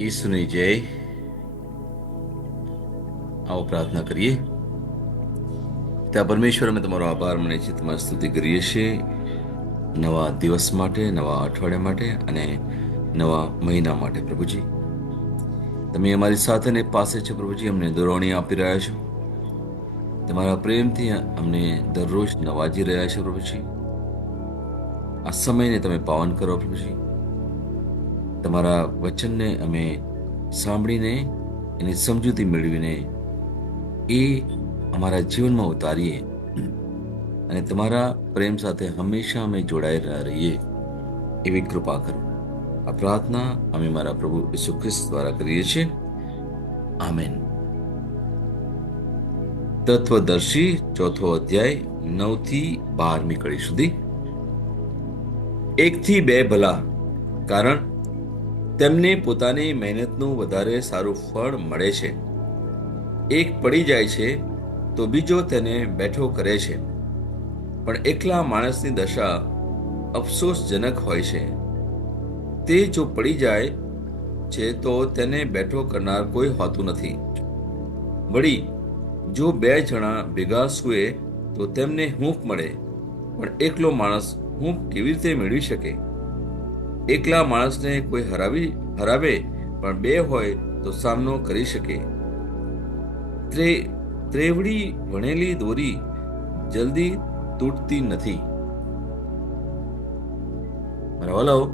ઈસુની જય. આવો પ્રાર્થના કરીએ. ત્યાં પરમેશ્વર, અમે તમારો આભાર માનીએ છીએ, તમારી સ્તુતિ કરીએ છીએ નવા દિવસ માટે, નવા અઠવાડિયા માટે અને નવા મહિના માટે. પ્રભુજી, તમે અમારી સાથે ને પાસે છો પ્રભુજી. અમને દોરવણી આપી રહ્યા છો, તમારા પ્રેમથી અમને દરરોજ નવાજી રહ્યા છો પ્રભુજી. આ સમયને તમે પાવન કરો પ્રભુજી. તમારા વચનને અમે સાંભળીને એની સમજૂતી મેળવીને એ અમારા જીવનમાં ઉતારીએ અને તમારા પ્રેમ સાથે હંમેશા અમે જોડાયેલા રહીએ એવી કૃપા કરો. આ પ્રાર્થના અમે મારા પ્રભુ ઈસુ ખ્રિસ્ત દ્વારા કરીએ છીએ. આમેન. તત્વદર્શી ચોથો અધ્યાય 9 થી 12મી કડી સુધી. 1 થી 2 ભલા, કારણ તેમને પોતાની મહેનતનું વધારે સારું ફળ મળે છે. એક પડી જાય છે તો બીજો તેને બેઠો કરે છે, પણ એકલા માણસની દશા અફસોસજનક હોય છે. તે જો પડી જાય છે તો તેને બેઠો કરનાર કોઈ હોતું નથી. વળી જો 2 જણા ભેગા સૂએ તો તેમને હૂંફ મળે, પણ એકલો માણસ હૂંફ કેવી રીતે મેળવી શકે? એકલા માણસને કોઈ હરાવે, પણ 2 હોય તો સામનો કરી શકે. ત્રેવડી વણેલી દોરી જલ્દી તૂટતી નથી. મારા વાલાઓ,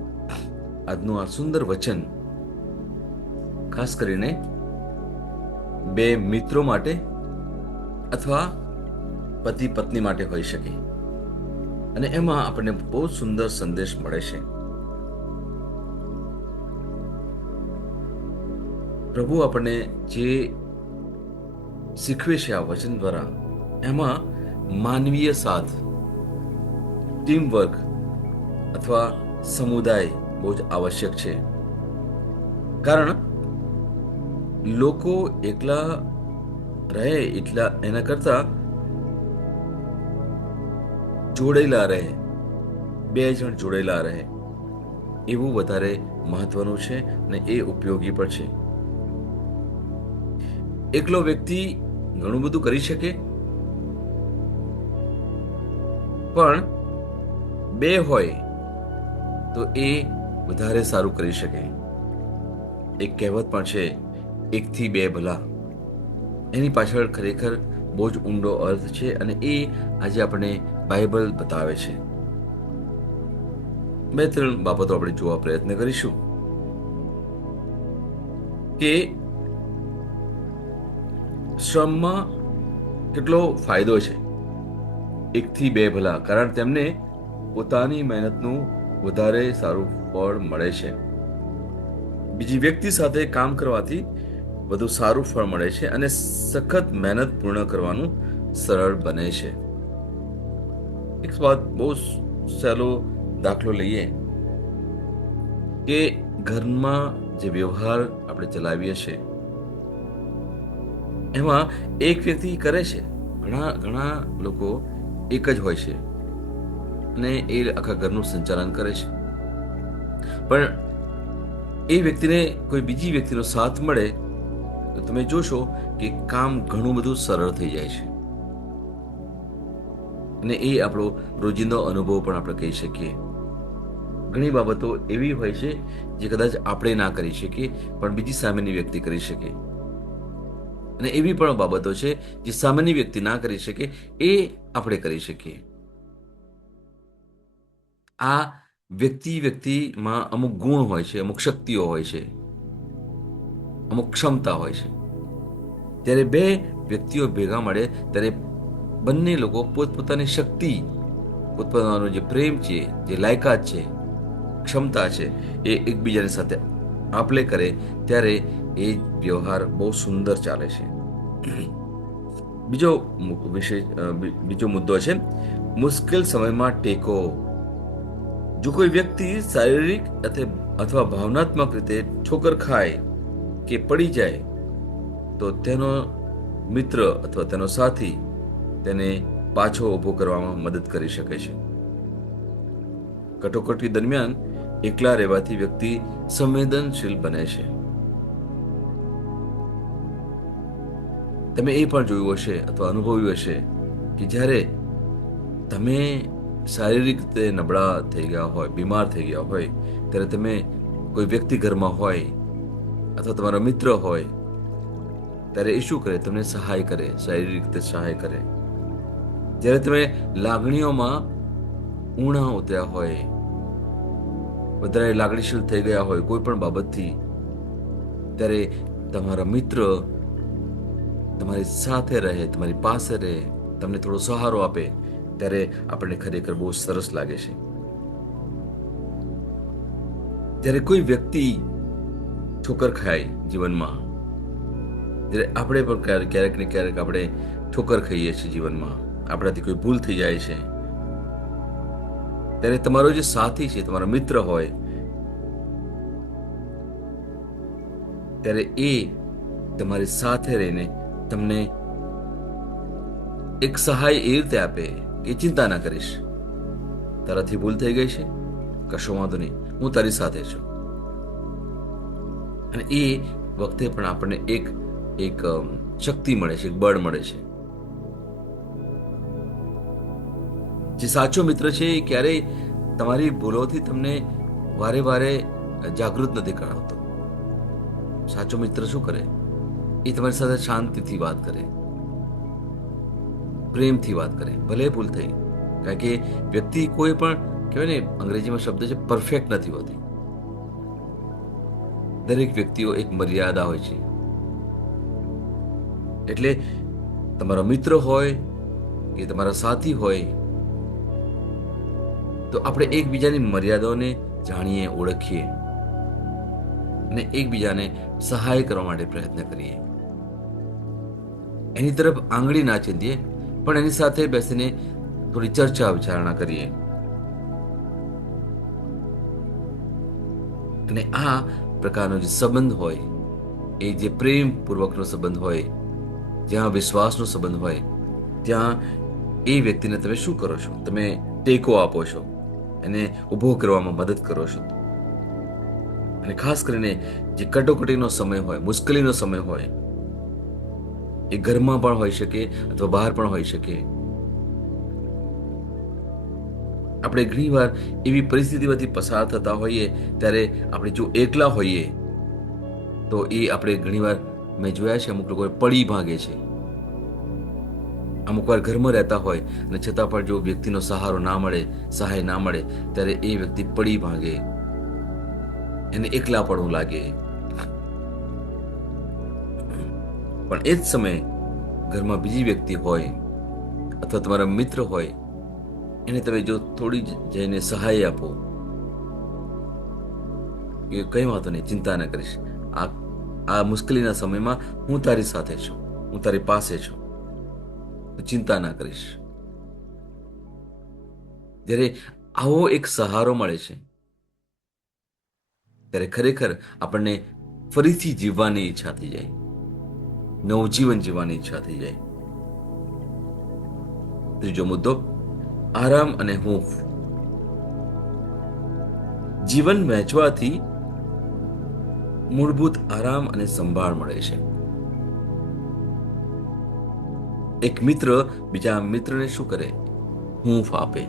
આજનું આ સુંદર વચન ખાસ કરીને 2 મિત્રો માટે અથવા પતિ પત્ની માટે હોઈ શકે, અને એમાં આપણને બહુ સુંદર સંદેશ મળે છે. પ્રભુ આપણને જે શીખવે છે આ વચન દ્વારા, એમાં માનવીય સાથ, ટીમ વર્ક અથવા સમુદાય બહુ જ આવશ્યક છે. કારણ લોકો એકલા રહે એટલા એના કરતા જોડેલા રહે, 2 જણ જોડેલા રહે એવું વધારે મહત્વનું છે અને એ ઉપયોગી પણ છે. એકલો વ્યક્તિ ઘણું બધું કરી શકે, પણ 2 હોય તો એ વધારે સારું કરી શકે. એક કહેવત પણ છે, 1 થી 2 ભલા. એની પાછળ ખરેખર બહુ જ ઊંડો અર્થ છે અને એ આજે આપણે બાઇબલ બતાવે છે. 2-3 બાબતો આપણે જોવા પ્રયત્ન કરીશું કે શ્રમમાં કેટલો ફાયદો છે. 1 થી 2 ભલા, કારણ તેમને પોતાની મહેનતનું વધારે સારું ફળ મળે છે. બીજી વ્યક્તિ સાથે કામ કરવાથી વધુ સારું ફળ મળે છે અને સખત મહેનત પૂર્ણ કરવાનું સરળ બને છે. એક વાત, બહુ સહેલો દાખલો લઈએ કે ઘરમાં જે વ્યવહાર આપણે ચલાવીએ છીએ એમાં એક વ્યક્તિ કરે છે, ઘણા લોકો એક જ હોય છે અને એ આખા ઘરનું સંચાલન કરે છે, પણ એ વ્યક્તિને કોઈ બીજી વ્યક્તિનો સાથ મળે તો તમે જોશો કે કામ ઘણું બધું સરળ થઈ જાય છે. અને એ આપણો રોજિંદો અનુભવ પણ આપણે કહી શકીએ. ઘણી બાબતો એવી હોય છે જે કદાચ આપણે ના કરી શકીએ, પણ બીજી સામેની વ્યક્તિ કરી શકે. અને એવી પણ બાબતો છે જે સામાન્ય વ્યક્તિ ના કરી શકે, એ આપણે કરી શકીએ. આ વ્યક્તિમાં અમુક ગુણ હોય છે, અમુક શક્તિઓ હોય છે, અમુક ક્ષમતા હોય છે. ત્યારે 2 વ્યક્તિઓ ભેગા મળે ત્યારે બંને લોકો પોતપોતાની શક્તિ, પોતપોતાનો જે પ્રેમ છે, જે લાયકાત છે, ક્ષમતા છે, એ એકબીજાની સાથે આપલે કરે ત્યારે એ વ્યવહાર બહુ સુંદર ચાલે છે. બીજો મુદ્દો છે મુશ્કેલ સમયમાં ટેકો. જો કોઈ વ્યક્તિ શારીરિક અથવા ભાવનાત્મક રીતે ઠોકર ખાય કે પડી જાય તો તેનો મિત્ર અથવા તેનો સાથી તેને પાછો ઊભો કરવામાં મદદ કરી શકે છે. કટોકટી દરમિયાન એકલા રહેવાથી વ્યક્તિ સંવેદનશીલ બને છે. તમે એ પણ જોયું હશે અથવા અનુભવ્યું હશે કે જ્યારે તમે શારીરિક રીતે નબળા થઈ ગયા હોય, બીમાર થઈ ગયા હોય, ત્યારે તમે કોઈ વ્યક્તિ ઘરમાં હોય અથવા તમારો મિત્ર હોય, ત્યારે એ શું કરે? તમને સહાય કરે, શારીરિક રીતે સહાય કરે. જ્યારે તમે લાગણીઓમાં ઊણા ઉતર્યા હોય, વધારે લાગણીશીલ થઈ ગયા હોય કોઈ પણ બાબતથી, ત્યારે તમારા મિત્ર તમારી સાથે રહે, તમારી પાસે રહે, તમને થોડો સહારો આપે, ત્યારે આપણને ખરેખર બહુ સરસ લાગે છે. જ્યારે કોઈ વ્યક્તિ ઠોકર ખાય જીવનમાં, જ્યારે આપણે પણ ક્યારેક ને ક્યારેક આપણે ઠોકર ખાઈએ છીએ જીવનમાં, આપણાથી કોઈ ભૂલ થઈ જાય છે, ત્યારે તમારો જે સાથી છે, તમારો મિત્ર હોય, ત્યારે એ તમારી સાથે રહીને તમને એક સહાય એ રીતે આપે કે ચિંતા ના કરીશ, તારાથી ભૂલ થઈ ગઈ છે, કશો વાંધો નહીં, હું તારી સાથે છું. અને એ વખતે પણ આપણને એક એક શક્તિ મળે છે, એક બળ મળે છે. જે સાચો મિત્ર છે એ ક્યારેય તમારી ભૂલોથી તમને વારે વારે જાગૃત નથી કરાવતો. સાચો મિત્ર શું કરે? એ તમારી સાથે શાંતિથી વાત કરે, પ્રેમથી વાત કરે, ભલે ભૂલ થઈ. કારણ કે વ્યક્તિ કોઈ પણ, કહેવાય ને અંગ્રેજીમાં શબ્દ છે પરફેક્ટ નથી હોતી. દરેક વ્યક્તિઓ એક મર્યાદા હોય છે. એટલે તમારો મિત્ર હોય કે તમારા સાથી હોય, તો આપણે એકબીજાની મર્યાદાઓને જાણીએ, ઓળખીએ અને એકબીજાને સહાય કરવા માટે પ્રયત્ન કરીએ. એની તરફ આંગળી ના ચીંધીએ, પણ એની સાથે બેસીને થોડી ચર્ચા વિચારણા કરીએ. અને આ પ્રકારનો જે સંબંધ હોય, એ જે પ્રેમપૂર્વકનો સંબંધ હોય, જ્યાં વિશ્વાસનો સંબંધ હોય, ત્યાં એ વ્યક્તિને તમે શું કરો છો? તમે ટેકો આપો છો, એને ઊભો કરવામાં મદદ કરો છો. અને ખાસ કરીને જે કટોકટીનો સમય હોય, મુશ્કેલીનો સમય હોય, એ ઘરમાં પણ હોઈ શકે અથવા બહાર પણ હોઈ શકે. આપણે ઘણીવાર એવી પરિસ્થિતિમાંથી પસાર થતા હોઈએ, ત્યારે આપણે જો એકલા હોઈએ, તો એ આપણે ઘણીવાર, મેં જોયા છે અમુક લોકો પડી ભાંગે છે. અમુક વાર ઘરમાં રહેતા હોય અને છતાં પણ જો વ્યક્તિનો સહારો ના મળે, સહાય ના મળે, ત્યારે એ વ્યક્તિ પડી ભાંગે, એને એકલાપણું લાગે. પણ એ જ સમયે ઘરમાં બીજી વ્યક્તિ હોય અથવા તમારા મિત્ર હોય, એને તમે જો થોડી જઈને સહાય આપો કે કઈ વાંધો નહીં, ચિંતા ન કરીશ, આ મુશ્કેલીના સમયમાં હું તારી સાથે છું, હું તારી પાસે છું, ચિંતા ના કરીશ. જ્યારે આવો એક સહારો મળે છે, ત્યારે ખરેખર આપણને ફરીથી જીવવાની ઈચ્છા થઈ જાય, નવું જીવન જીવવાની ઈચ્છા થઈ જાય. ત્રીજો મુદ્દો, આરામ અને હૂંફ. જીવન વહેંચવાથી મૂળભૂત આરામ અને સંભાળ મળે છે. એક મિત્ર બીજા મિત્રને શું કરે? હૂંફ આપે.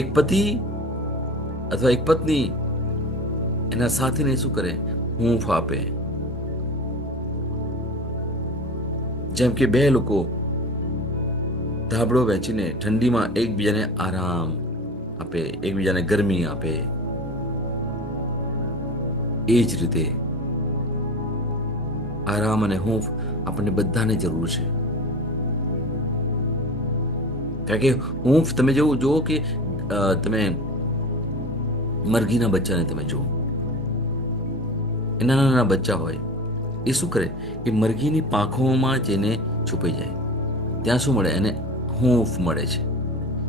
એક પતિ અથવા એક પત્ની એના સાથીને શું કરે? હૂંફ આપે. જેમ કે બે લોકો ધાબળો વહેંચીને ઠંડીમાં એકબીજાને આરામ આપે, એકબીજાને ગરમી આપે, એ જ રીતે આરામ અને હૂંફ આપણને બધાને જરૂર છે. કારણ કે હૂંફ તમે જુઓ કે તમે મરઘીના બચ્ચાને તમે જુઓ, એ નાના નાના બચ્ચા હોય, એ શું કરે? એ મરઘીની પાંખોમાં જઈને છુપાઈ જાય. ત્યાં શું મળે એને? હૂંફ મળે છે.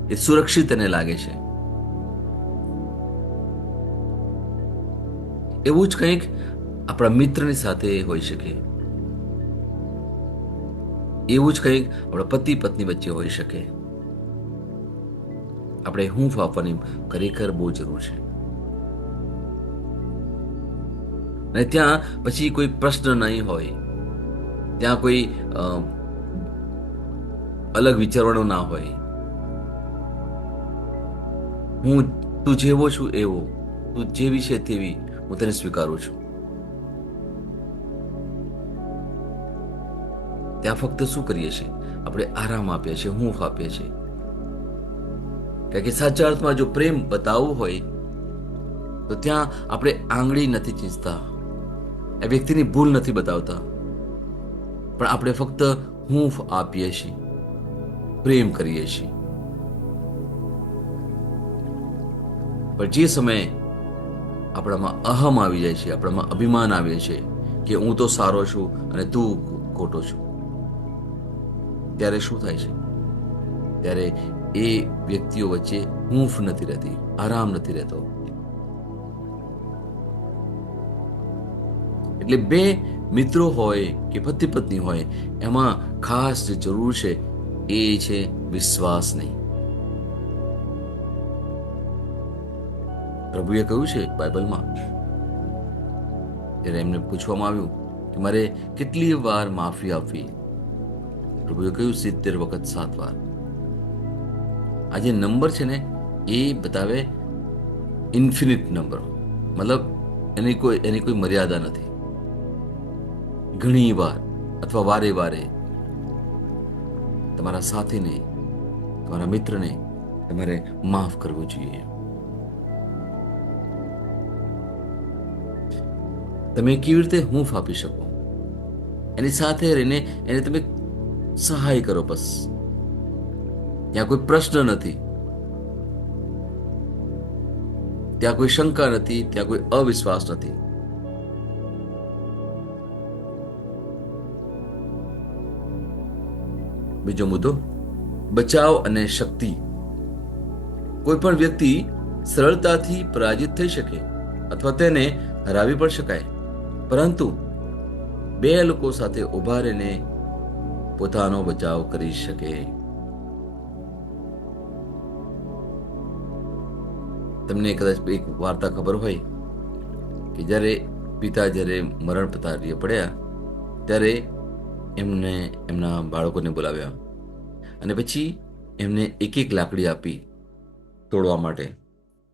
એ સુરક્ષિત એને લાગે છે. એવું જ કંઈક આપણા મિત્રની સાથે હોઈ શકે, એવું જ કંઈક આપણા પતિ પત્ની વચ્ચે હોઈ શકે. આપણે હૂંફ આપવાની ખરેખર બહુ જરૂર છે. અને ત્યાં પછી કોઈ પ્રશ્ન નહીં હોય, ત્યાં કોઈ અલગ વિચારવાનું ના હોય. તું જેવો છું એવો, તું જેવી છે તેવી હું તને સ્વીકારું છું. ત્યાં ફક્ત શું કરીએ છીએ? આપણે આરામ આપીએ છીએ, હૂંફ આપીએ છીએ. કારણ કે સાચા અર્થમાં જો પ્રેમ બતાવવું હોય તો ત્યાં આપણે આંગળી નથી ચીંચતા, એ વ્યક્તિની ભૂલ નથી બતાવતા, પણ આપણે ફક્ત હૂંફ આપીએ છીએ, પ્રેમ કરીએ છીએ. પણ જે સમયે આપણામાં અહમ આવી જાય છે, આપણામાં અભિમાન આવે છે કે હું તો સારો છું અને તું ખોટો છું, ત્યારે શું થાય છે? ત્યારે એ વ્યક્તિઓ વચ્ચે હૂંફ નથી રહેતી, આરામ નથી રહેતો. એટલે બે મિત્રો હોય કે પતિ પત્ની હોય, એમાં ખાસ જે જરૂર છે એ છે વિશ્વાસની. પ્રભુએ કહ્યું છે બાઇબલમાં, ત્યારે એમને પૂછવામાં આવ્યું કે મારે કેટલી વાર માફી આપવી? પ્રભુએ કહ્યું 70 વખત 7 વાર. આ જે નંબર છે ને એ બતાવે ઇન્ફિનિટ નંબર, મતલબ એની કોઈ મર્યાદા નથી. ઘણી વાર અથવા વારે વારે તમારા સાથીને, તમારા મિત્રને તમારે માફ કરવું જોઈએ. તમે કેવી રીતે હૂંફ આપી શકો? એની સાથે રહીને એને તમે સહાય કરો, બસ. ત્યાં કોઈ પ્રશ્ન નથી, ત્યાં કોઈ શંકા નથી, ત્યાં કોઈ અવિશ્વાસ નથી. બીજો મુદ્દો, બચાવ અને શક્તિ. કોઈ પણ વ્યક્તિ સરળતાથી પરાજિત થઈ શકે અથવા તેને હરાવી પણ શકાય, પરંતુ બે લોકો સાથે ઉભા રહીને પોતાનો બચાવ કરી શકે. તમને કદાચ એક વાર્તા ખબર હોય કે જ્યારે પિતા જ્યારે મરણ પથારીએ પડ્યા ત્યારે એમને એમના બાળકોને બોલાવ્યા અને પછી એમને એક એક લાકડી આપી તોડવા માટે,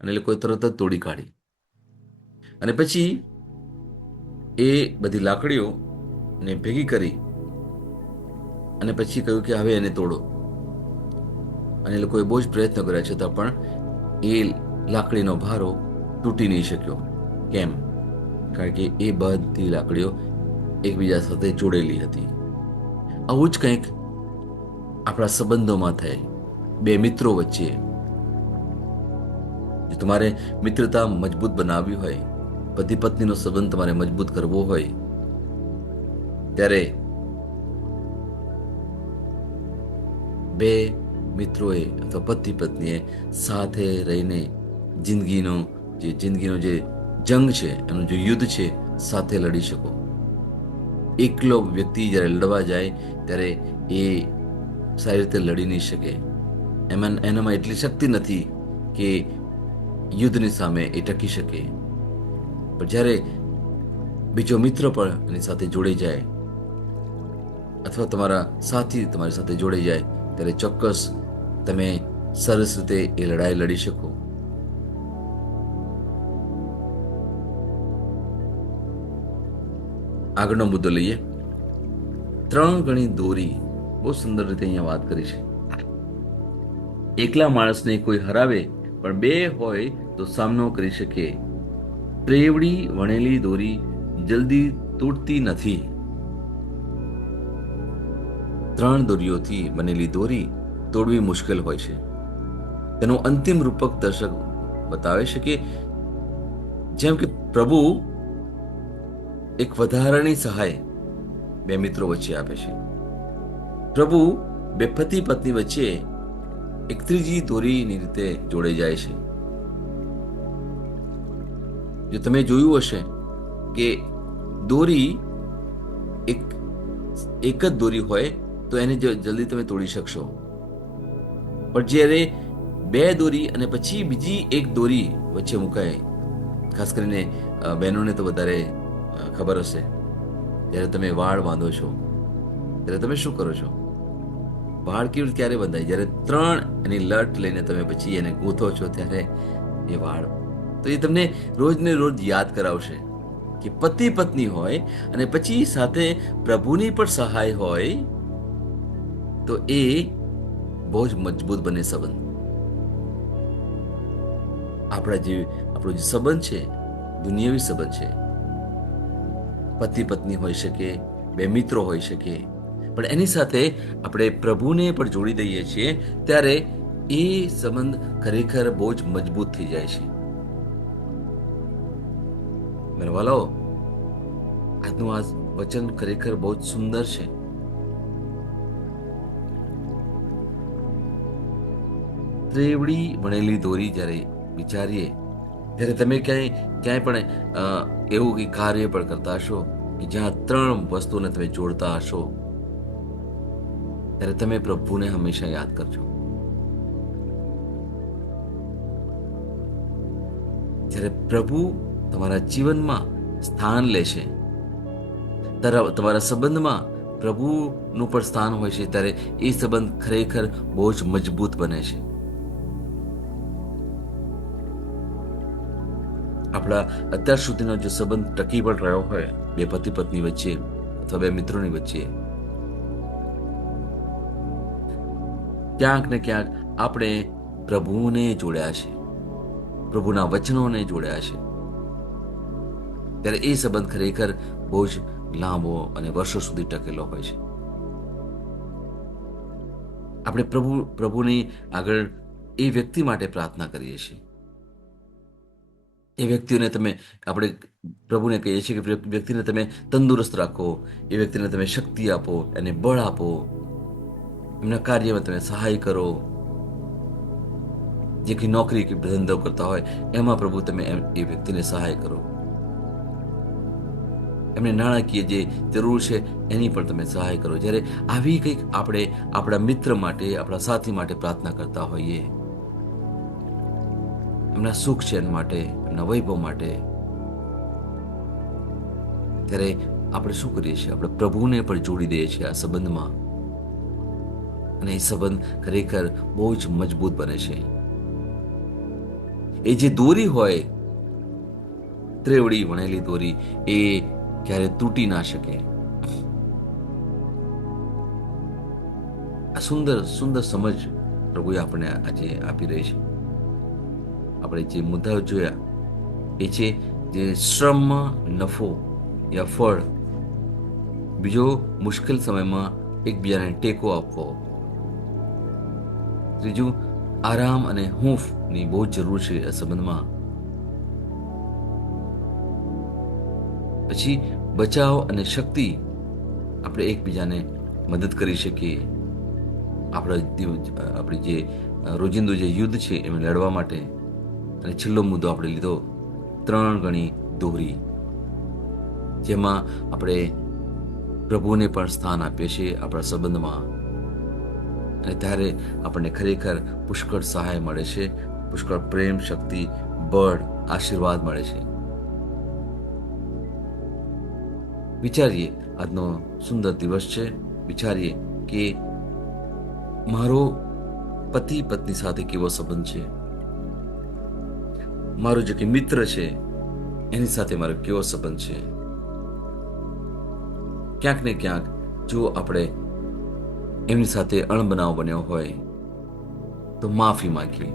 અને એ લોકોએ તરત જ તોડી કાઢી. અને પછી એ બધી લાકડીઓને ભેગી કરી અને પછી કહ્યું કે હવે એને તોડો. અને એ લોકોએ બહુ જ પ્રયત્ન કર્યા છતાં પણ એ લાકડીનો ભારો તૂટી નહીં શક્યો. કેમ? કારણ કે એ બધી લાકડીઓ એકબીજા સાથે જોડેલી હતી. આવું જ કંઈક આપણા સંબંધોમાં થાય, બે મિત્રો વચ્ચે. જો તમારે મિત્રતા મજબૂત બનાવવી હોય, પતિ પત્નીનો સંબંધ તમારે મજબૂત કરવો હોય, ત્યારે બે મિત્રોએ અથવા પતિ પત્નીએ સાથે રહીને જિંદગીનો જે જંગ છે, એનું જે યુદ્ધ છે, સાથે લડી શકો. એકલો વ્યક્તિ જ્યારે લડવા જાય ત્યારે એ સારી રીતે લડી નહીં શકે. એનામાં એટલી શક્તિ નથી કે યુદ્ધની સામે એ ટકી શકે. પણ જ્યારે બીજો મિત્ર પણ એની સાથે જોડાઈ જાય અથવા તમારા સાથી તમારી સાથે જોડાઈ જાય ત્યારે ચોક્કસ તમે સરસ રીતે એ લડાઈ લડી શકો. આગળનો મુદ્દો લઈએ. 3 ગણી દોરી. બહુ સુંદર રીતે અહીંયા વાત કરી છે. એકલા માણસને કોઈ હરાવે, પણ બે હોય તો સામનો કરી શકે. ત્રેવડી વણેલી દોરી જલ્દી તૂટતી નથી. 3 દોરીઓથી બનેલી દોરી તોડવી મુશ્કેલ હોય છે. તેનું અંતિમ રૂપક દર્શક બતાવે છે કે જેમ કે પ્રભુ એક વધારાની સહાય બે મિત્રો વચ્ચે આપે છે. પ્રભુ બે પતિ પત્ની વચ્ચે એક ત્રીજી દોરીની રીતે જોડાઈ જાય છે. જો તમે જોયું હશે કે દોરી એક જ દોરી હોય તો એને જલ્દી તમે તોડી શકશો, પણ જ્યારે 2 દોરી અને પછી બીજી એક દોરી વચ્ચે મુકાય, ખાસ કરીને બહેનોને તો વધારે ખબર હશે, જ્યારે તમે વાળ બાંધો છો ત્યારે તમે શું કરો છો? વાળ કેવી ક્યારે બંધાય? જ્યારે 3 એની લટ લઈને તમે પછી એને ગૂંથો છો ત્યારે એ વાળ. તો એ તમને રોજ ને રોજ યાદ કરાવશે કે પતિ પત્ની હોય અને પછી સાથે પ્રભુની પણ સહાય હોય તો એ બહુ જ મજબૂત બને સંબંધ. આપણો જે સંબંધ છે, દુનિયાવી સંબંધ છે, પતિ પત્ની હોઈ શકે, બે મિત્રો હોઈ શકે, પણ એની સાથે આપણે પ્રભુને પણ જોડી દઈએ છીએ ત્યારે એ સંબંધ ખરેખર બહુ જ મજબૂત થઈ જાય છે. મેરા વાલાઓ, આજનું આ વચન ખરેખર બહુ જ સુંદર છે. ત્રેવડી વણેલી દોરી જ્યારે વિચારીએ ત્યારે તમે ક્યાંય પણ એવું કંઈ કાર્ય પણ કરતા હશો કે જ્યાં 3 વસ્તુને તમે જોડતા હશો ત્યારે તમે પ્રભુને હંમેશા યાદ કરજો. જ્યારે પ્રભુ તમારા જીવનમાં સ્થાન લેશે, તમારા સંબંધમાં પ્રભુનું પણ સ્થાન હોય છે ત્યારે એ સંબંધ ખરેખર બહુ જ મજબૂત બને છે. આપણા અત્યાર સુધીનો જે સંબંધ ટકી પણ રહ્યો હોય બે પતિ પત્ની વચ્ચે અથવા બે મિત્રોની વચ્ચે, ક્યાંક ને ક્યાંક આપણે પ્રભુને જોડ્યા છે, પ્રભુના વચનોને જોડ્યા છે, ત્યારે એ સંબંધ ખરેખર બહુ જ લાંબો અને વર્ષો સુધી ટકેલો હોય છે. આપણે પ્રભુની આગળ એ વ્યક્તિ માટે પ્રાર્થના કરીએ છીએ. એ વ્યક્તિને આપણે પ્રભુને કહીએ છીએ કે વ્યક્તિને તમે તંદુરસ્ત રાખો, એ વ્યક્તિને તમે શક્તિ આપો, એને બળ આપો, એમના કાર્યમાં તમે સહાય કરો. જે કંઈ નોકરી કે ધંધો કરતા હોય એમાં પ્રભુ તમે એ વ્યક્તિને સહાય કરો. એમને નાણાકીય જે જરૂર છે એની પણ તમે સહાય કરો. જ્યારે આવી કંઈક આપણે આપણા મિત્ર માટે, આપણા સાથી માટે પ્રાર્થના કરતા હોઈએ, એમના સુખ ચેન માટે, એમના વૈભવ માટે, ત્યારે આપણે શું કરીએ છીએ? આપણે પ્રભુને પણ જોડી દઈએ છીએ આ સંબંધમાં, અને એ સંબંધ ખરેખર બહુ જ મજબૂત બને છે. એ જે દોરી હોય, ત્રેવડી વણેલી દોરી, એ ક્યારે તૂટી ના શકે. આ સુંદર સુંદર સમજ પ્રભુએ આપણને આજે આપી રહી છે. આપણે જે મુદ્દાઓ જોયા એ છે જે શ્રમમાં નફો યા ફળ, બીજો મુશ્કેલ સમયમાં એકબીજાને ટેકો આપવો, ત્રીજું આરામ અને હૂંફની બહુ જરૂર છે આ સંબંધમાં, પછી બચાવ અને શક્તિ, આપણે એકબીજાને મદદ કરી શકીએ આપણી જે રોજિંદુ જે યુદ્ધ છે એમાં લડવા માટે. અને છેલ્લો મુદ્દો આપણે લીધો 3 ગણી દોરી, જેમાં આપણે પ્રભુને પણ સ્થાન આપીએ છીએ આપણા સંબંધમાં, અને ત્યારે આપણને ખરેખર પુષ્કળ સહાય મળે છે, પુષ્કળ પ્રેમ, શક્તિ, બળ, આશીર્વાદ મળે છે. વિચારીએ, આજનો સુંદર દિવસ છે. વિચારીએ કે મારો પતિ પત્ની સાથે કેવો સંબંધ છે, મારો જે કે મિત્ર છે એની સાથે મારો કેવો સંબંધ છે. ક્યાંક ને ક્યાંક જો આપણે એમની સાથે અણબનાવ બન્યો હોય તો માફી માંગીએ.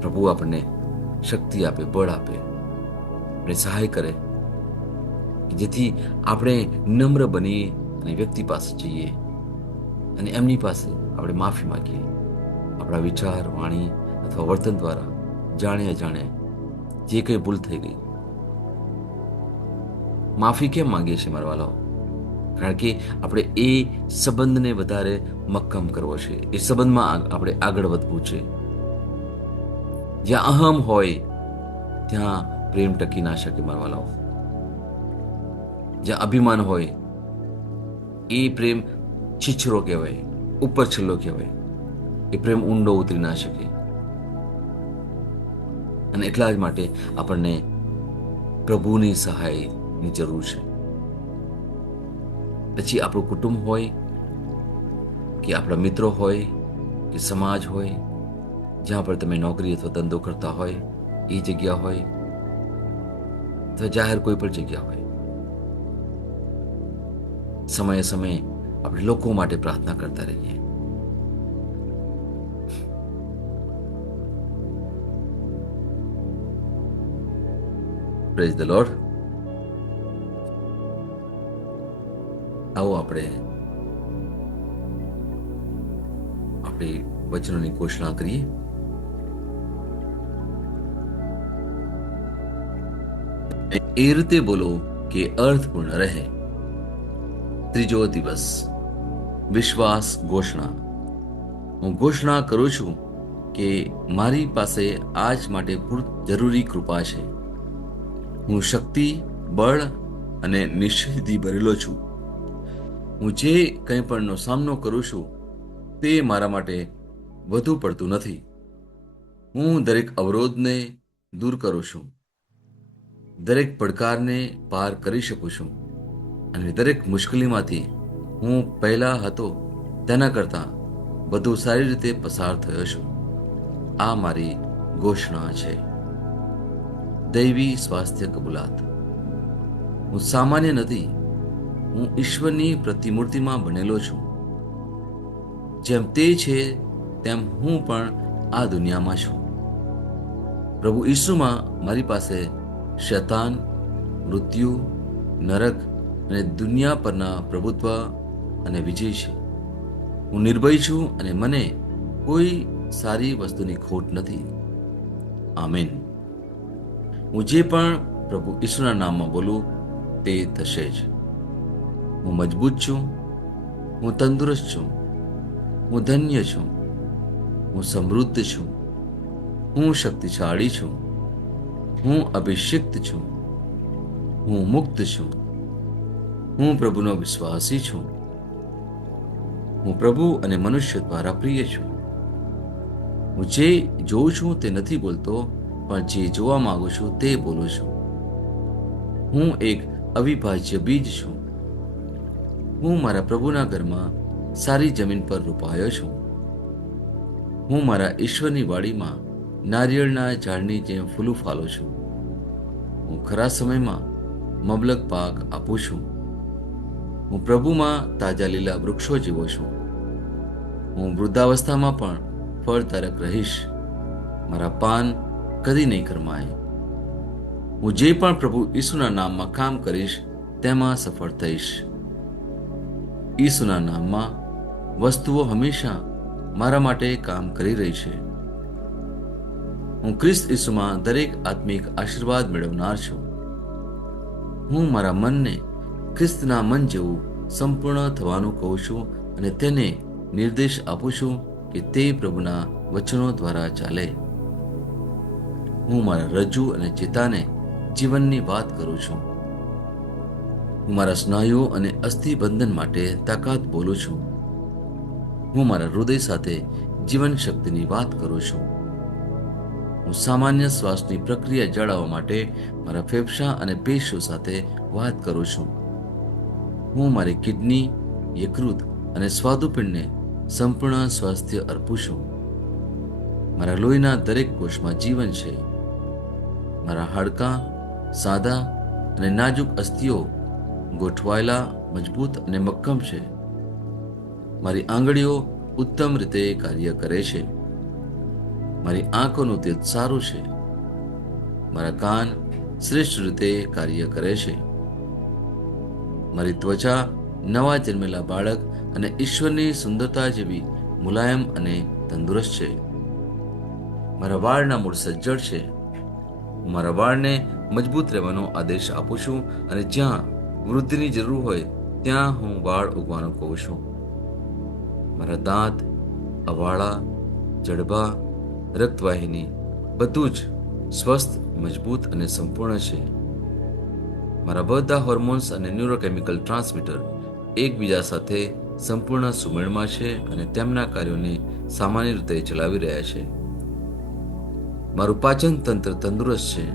પ્રભુ આપણને શક્તિ આપે, બળ આપે, આપણે સહાય કરે, જેથી આપણે નમ્ર બની અને વ્યક્તિ પાસે જઈએ અને એમની પાસે આપણે માફી માંગીએ. આપણા વિચાર, વાણી અથવા વર્તન દ્વારા જાણે અજાણે જે કંઈ ભૂલ થઈ ગઈ, માફી કેમ માંગીએ છીએ મારા વાલાઓ? કારણ કે આપણે એ સંબંધને વધારે મક્કમ કરવો છે, એ સંબંધમાં આપણે આગળ વધવું છે. જ્યાં અહમ હોય ત્યાં પ્રેમ ટકી ના શકે મારા વાલાઓ. જ્યાં અભિમાન હોય એ પ્રેમ છીછરો કહેવાય, ઉપર છલ્લો કહેવાય, એ પ્રેમ ઊંડો ઉતરી ના શકે. અને એટલા જ માટે આપણને પ્રભુની સહાયની જરૂર છે. પછી આપણું કુટુંબ હોય કે આપણા મિત્રો હોય કે સમાજ હોય, જ્યાં પણ તમે નોકરી અથવા ધંધો કરતા હોય એ જગ્યા હોય અથવા જાહેર કોઈ પણ જગ્યા હોય, સમયે સમયે આપણે લોકો માટે પ્રાર્થના કરતા રહીએ. Praise the lord. આવો આપણે આપણી વચનોની ઘોષણા કરીએ. એ રીતે બોલો કે અર્થપૂર્ણ રહે. ત્રીજો દિવસ, વિશ્વાસ ઘોષણા. હું ઘોષણા કરું છું કે મારી પાસે આજ માટે જરૂરી કૃપા છે. હું શક્તિ, બળ અને નિશ્ચયથી ભરેલો છું. હું જે કંઈ પણનો સામનો કરું છું તે મારા માટે વધુ પડતું નથી. હું દરેક અવરોધને દૂર કરું છું, દરેક પડકારને પાર કરી શકું છું અને દરેક મુશ્કેલીમાંથી હું પહેલા હતો તેના કરતાં વધુ સારી રીતે પસાર થયો છું. આ મારી ઘોષણા છે. દૈવી સ્વાસ્થ્ય કબૂલાત. હું સામાન્ય નથી, હું ઈશ્વરની પ્રતિમૂર્તિમાં બનેલો છું. જેમ તે છે તેમ હું પણ આ દુનિયામાં છું. પ્રભુ ઈસુમાં મારી પાસે શૈતાન, મૃત્યુ, નરક અને દુનિયા પરના પ્રભુત્વ અને વિજય છે. હું નિર્ભય છું અને મને કોઈ સારી વસ્તુની ખોટ નથી. આમેન. હું જે પણ પ્રભુ ઈસુના નામમાં બોલું તે થશે જ. હું મજબૂત છું, હું તંદુરસ્ત છું, હું ધન્ય છું, હું સમૃદ્ધ છું, હું શક્તિશાળી છું, હું અભિષિક્ત છું, હું મુક્ત છું, હું પ્રભુનો વિશ્વાસી છું, હું પ્રભુ અને મનુષ્ય દ્વારા પ્રિય છું. હું જે જોઉં છું તે નથી બોલતો, પણ જે જોવા માંગુ છું તે બોલું છું. હું એક અવિભાજ્ય બીજ છું. હું મારા પ્રભુના ઘરમાં સારી જમીન પર રોપાયો છું. હું મારા ઈશ્વરની વાડીમાં નારિયેળના ઝાડની જેમ ફૂલું ફાલું છું. હું ખરા સમયમાં મબલક પાક આપું છું. હું પ્રભુમાં તાજા લીલા વૃક્ષો જેવો છું. હું વૃદ્ધાવસ્થામાં પણ ફળદાયક રહીશ. મારા પાન કદી નહીં કરમાય. હું જે પણ પ્રભુ ઈસુના નામમાં કામ કરીશ તેમાં સફળ થઈશ. ઈસુના નામમાં વસ્તુઓ હંમેશા મારા માટે કામ કરી રહી છે. હું ખ્રિસ્ત ઈસુમાં દરેક આત્મિક આશીર્વાદ મેળવનાર છું. હું મારા મનને ખ્રિસ્તના મન જેવું સંપૂર્ણ થવાનું કહું છું અને તેને નિર્દેશ આપું છું કે તે પ્રભુના વચનો દ્વારા ચાલે. હું મારા રજ્જુ અને ચેતાને જીવનની વાત કરું છું. હું મારા સ્નાયુઓ અને અસ્થિબંધન માટે તાકાત બોલું છું. હું મારા હૃદય સાથે જીવન શક્તિની વાત કરું છું. હું સામાન્ય શ્વાસની પ્રક્રિયા જાળવવા માટે મારા ફેફસા અને પેશીઓ સાથે વાત કરું છું. હું મારી કિડની, યકૃત અને સ્વાદુપિંડને સંપૂર્ણ સ્વાસ્થ્ય અર્પું છું. મારા લોહીના દરેક કોષમાં જીવન છે. મારા હાડકાં સાદા અને નાજુક અસ્થિઓ ગોઠવાયેલા, મજબૂત અને મક્કમ છે. મારી આંગળીઓ ઉત્તમ રીતે કાર્ય કરે છે. મારી આંખોનું તેજ સારું છે. મારા કાન શ્રેષ્ઠ રીતે કાર્ય કરે છે. મારી ત્વચા નવા જન્મેલા બાળક અને ઈશ્વરની સુંદરતા જેવી મુલાયમ અને તંદુરસ્ત છે. મારા વાળના મૂળ સજ્જડ છે. હું મારા વાળને મજબૂત રહેવાનો આદેશ આપું છું અને જ્યાં વૃદ્ધિની જરૂર હોય ત્યાં હું વાળ ઉગવાનું કહું છું. મારા દાંત, અવાળા, જડબા, રક્તવાહિની બધું જ સ્વસ્થ, મજબૂત અને સંપૂર્ણ છે. મારા બધા હોર્મોન્સ અને ન્યુરોકેમિકલ ટ્રાન્સમીટર એકબીજા સાથે સંપૂર્ણ સુમેળમાં છે અને તેમના કાર્યોને સામાન્ય રીતે ચલાવી રહ્યા છે. મારું પાચન તંત્ર તંદુરસ્ત છે,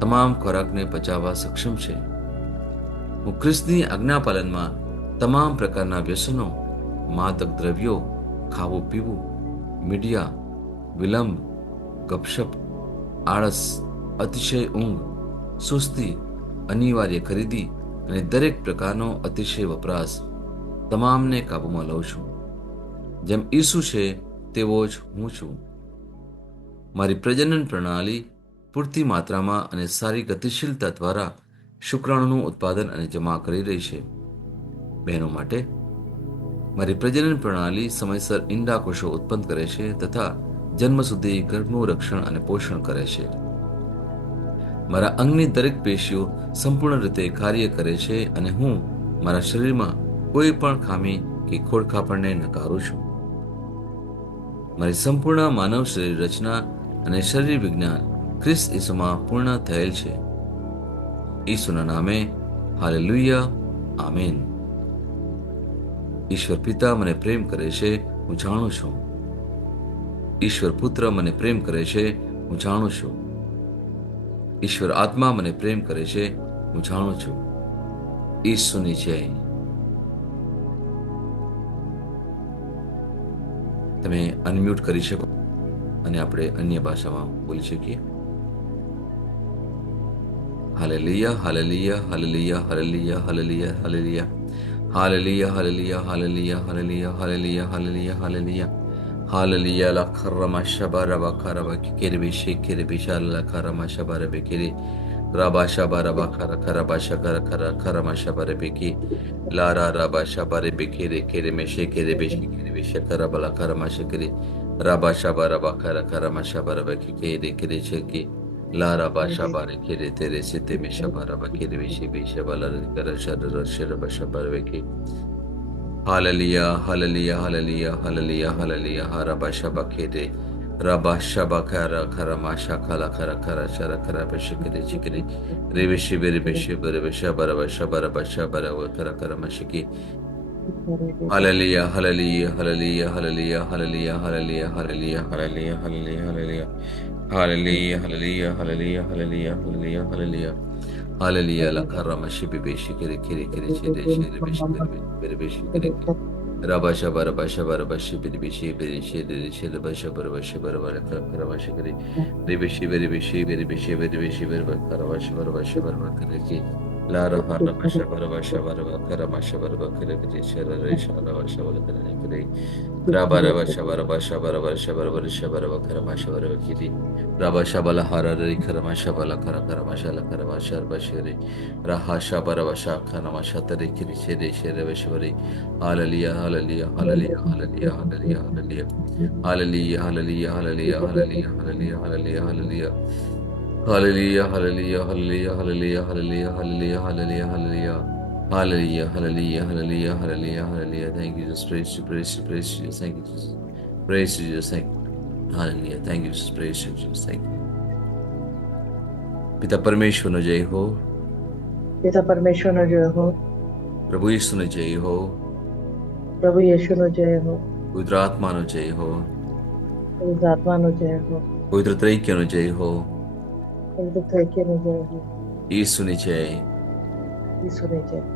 તમામ ખોરાકને પચાવવા સક્ષમ છે. હું ખ્રિસ્તની આજ્ઞાપાલનમાં તમામ પ્રકારના વ્યસનો, માદક દ્રવ્યો, ખાવું પીવું, મીડિયા, વિલંબ, ગપશપ, આળસ, અતિશય ઊંઘ, સુસ્તી, અનિવાર્ય ખરીદી અને દરેક પ્રકારનો અતિશય વપરાશ તમામને કાબૂમાં લઉં છું. જેમ ઈસુ છે તેવો જ હું છું. મારી પ્રજનન પ્રણાલી પૂરતી માત્રામાં અને સારી ગતિશીલતા દ્વારા શુક્રાણુનું ઉત્પાદન અને જમા કરી રહી છે. બહેનો માટે મારી પ્રજનન પ્રણાલી સમયસર ઈંડા કોષો ઉત્પન્ન કરે છે તથા જન્મ સુધી ગર્ભનું રક્ષણ અને પોષણ કરે છે. મારા અંગની દરેક પેશીઓ સંપૂર્ણ રીતે કાર્ય કરે છે અને હું મારા શરીરમાં કોઈ પણ ખામી કે ખોડખાપણને નકારું છું. મારી સંપૂર્ણ માનવ શરીર રચના અને શરીર વિજ્ઞાન ખ્રિસ્ત ઈસુમાં પૂર્ણ થયેલ છે. ઈસુના નામે હાલેલુયા, આમેન. ઈશ્વર પિતા મને પ્રેમ કરે છે, હું જાણું છું. ઈશ્વર પુત્ર મને પ્રેમ કરે છે, હું જાણું છું. ઈશ્વર આત્મા મને પ્રેમ કરે છે, હું જાણું છું. ઈસુની જય. તમે અનમ્યુટ કરી શકો અને આપણે અન્ય ભાષામાં બોલી શકીએ. Hallelujah, hallelujah, hallelujah, hallelujah, hallelujah, hallelujah. Hallelujah, hallelujah, hallelujah, hallelujah, hallelujah, hallelujah, hallelujah. Hallelujah, la karama shabara bakaraba kiri shikiri bishal la karama shabara bikiri raba shabara bakara karaba shakara kara karama shabara biki lara raba shabara bikiri kiri me shikiri bishikiri bishakara bala karama shikiri raba shabara bakara karama shabara bikiri kiri shiki lara ba shabara kiri tere site me shabara bakiri bishi bishabala kara shadara shiraba shabara biki. Hallelujah, hallelujah, hallelujah, hallelujah, hallelujah. Harabasha bakede, rabasha bakara karamasha kala kara kara shara kara bashikede chikede, revishi beribishi beribisha barabasha barabasha barawa kara kara mashiki. Hallelujah, hallelujah, hallelujah, hallelujah, hallelujah, hallelujah, hallelujah, hallelujah, hallelujah, hallelujah, hallelujah, hallelujah, hallelujah, hallelujah, hallelujah. Hallelujah, la karama shibi beshi kiri kiri kiri shiri shiri beshi kiri beshi kiri raba shaba raba shaba raba shibi beshi beri shiri shiri basha baraba shaba raba karama shikiri rebeshi beri beshi beri beshi beri beshi beri karama shaba raba shaba raba kiri ki la raha raba shaba raba shaba raba karama shaba raba kiri kiri shara resha raba shaba kiri kiri raba raba shaba raba shaba raba shaba raba shaba raba karama shaba raba kiri Rabba Shabala Harari Karama Shabala Karakarama Shala Karama Sharba Shiri Raha Shabara Vashaka Namashatari Kiri Shiri Shiri Vishwari Hallelujah, Hallelujah, Hallelujah, Hallelujah, Hallelujah, Hallelujah, Hallelujah, Hallelujah, Hallelujah, Hallelujah, Hallelujah, Hallelujah, Hallelujah, Hallelujah, Hallelujah, Hallelujah, Hallelujah, Hallelujah, Hallelujah. Hallelujah, hallelujah, hallelujah, hallelujah, hallelujah. Thank you, Jesus. Praise you, praise you, praise you. Thank you, Jesus. Praise you, Jesus. Thank you. Hallelujah. Thank you, Jesus. Praise you, Jesus. Thank you. पिता परमेश्वर जय हो. पिता परमेश्वरનો જય હો. प्रभु यीशु जय हो. પ્રભુ યેશુનો જય હો. पवित्र आत्मा जय हो. પવિત્ર આત્માનો જય હો. पवित्र त्रैक्य जय हो. પવિત્ર ત્રૈક્યનો જય હો. यीशु जय. ઈસુને જય.